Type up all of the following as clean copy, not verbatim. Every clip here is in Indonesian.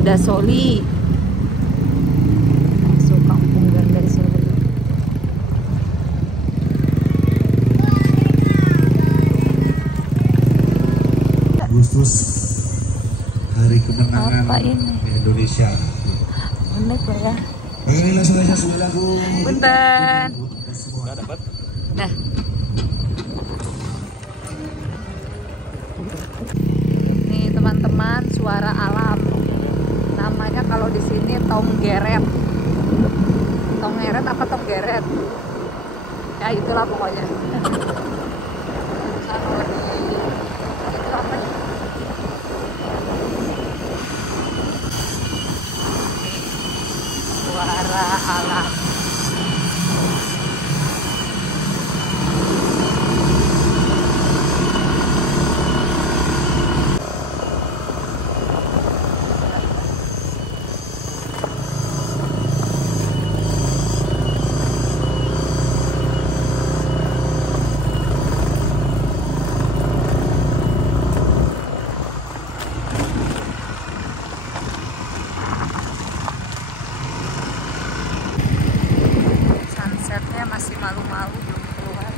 Ganda Soli. Masuk kampung Ganda Soli. Agustus, hari kemenangan Apa ini? Indonesia. Unik lah ya. Ini langsung aja sebuah lagu. Punten. Sudah dapat. Nah. Nih teman-teman, suara alam. Namanya kalau di sini Tonggeret. Tonggeret apa Tonggeret? Ya itulah pokoknya. Kalau di itu apa nih? Suara alam. Sunsetnya masih malu-malu belum keluar.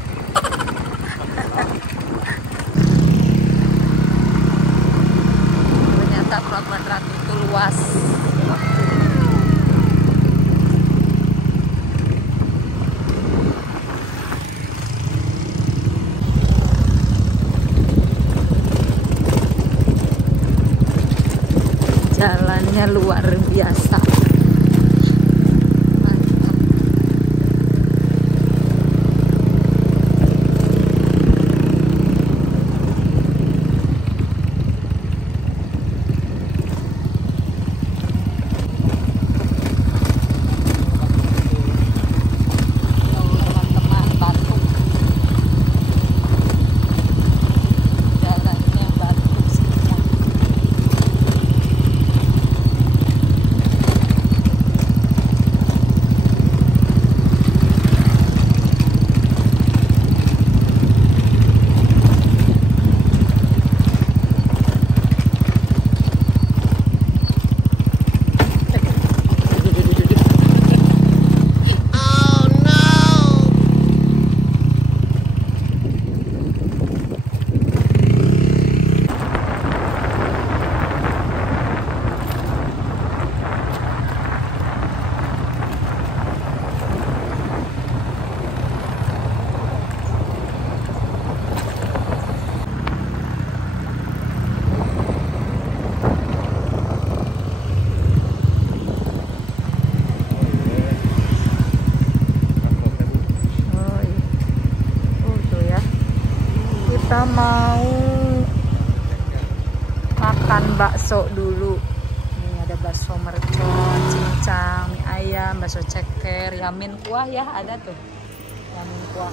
Ternyata Pelabuhan Ratu itu luas. Jalannya luar biasa. Mantap. Teman-teman, batu. Jalannya batu semua. Kita mau makan bakso dulu. Ini ada bakso mercon, cincang, mie ayam, bakso ceker, yamin kuah ya ada tuh. Yamin kuah.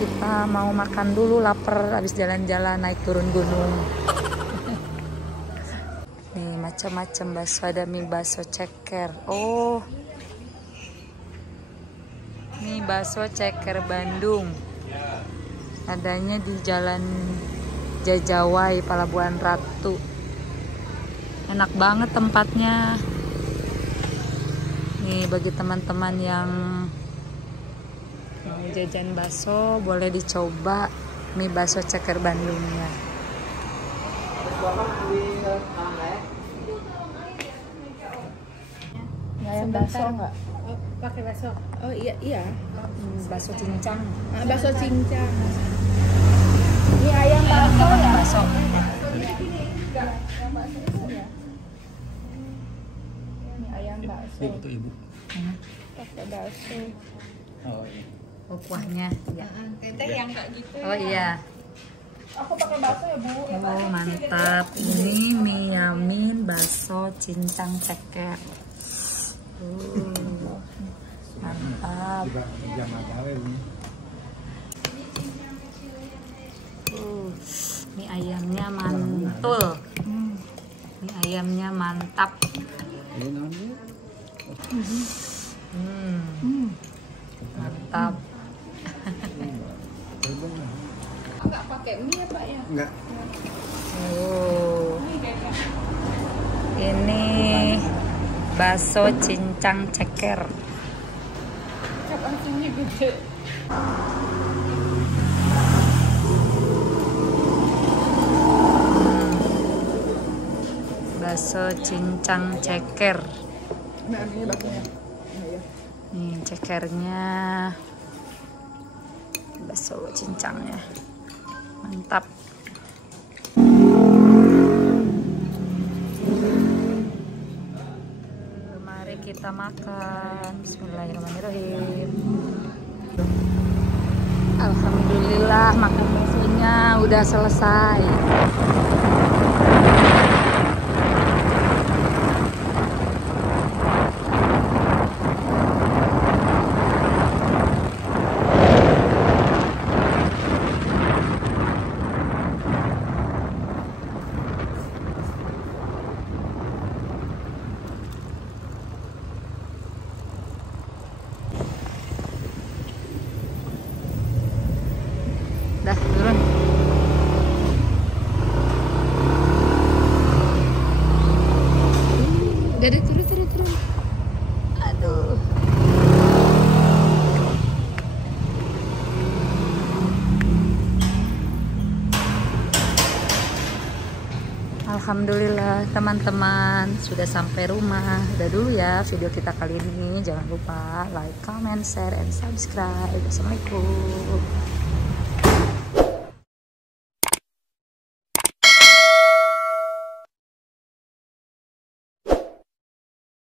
Kita mau makan dulu, lapar habis jalan-jalan naik turun gunung. Nih macam-macam bakso, ada mie bakso ceker. Oh. Mie bakso ceker Bandung. Adanya di Jalan Jajawai, Pelabuhan Ratu. Enak banget tempatnya. Nih bagi teman-teman yang mau jajan bakso boleh dicoba mie bakso ceker Bandungnya. Ayam bakso nggak? Pakai bakso. Oh iya. Bakso cincang. Bakso cincang. Ini ayam bakso ya? Bakso. Ini ayam bakso. Itu ibu. Pakai bakso. Oh iya. Oh kuahnya ya. Teteh yang kayak gitu. Oh iya. Aku pakai bakso ya, Bu. Oh mantap. Ini mie yamin bakso cincang ceker. Mantap. Mie ayamnya mantul. Mie ayamnya mantap. Mantap. Enggak pakai mie ya, Pak ya? Enggak. Oh. bakso cincang ceker. Langsungnya gede. Bakso cincang ceker. Nah, ini baksonya. Nih cekernya, bakso cincangnya, mantap. Mari kita makan. Bismillahirrahmanirrahim. Alhamdulillah makan baksonya udah selesai. Dah, turun. Udah deh, turun. Aduh. Alhamdulillah teman-teman sudah sampai rumah. Udah dulu ya video kita kali ini. Jangan lupa like, comment, share, and subscribe. Assalamualaikum.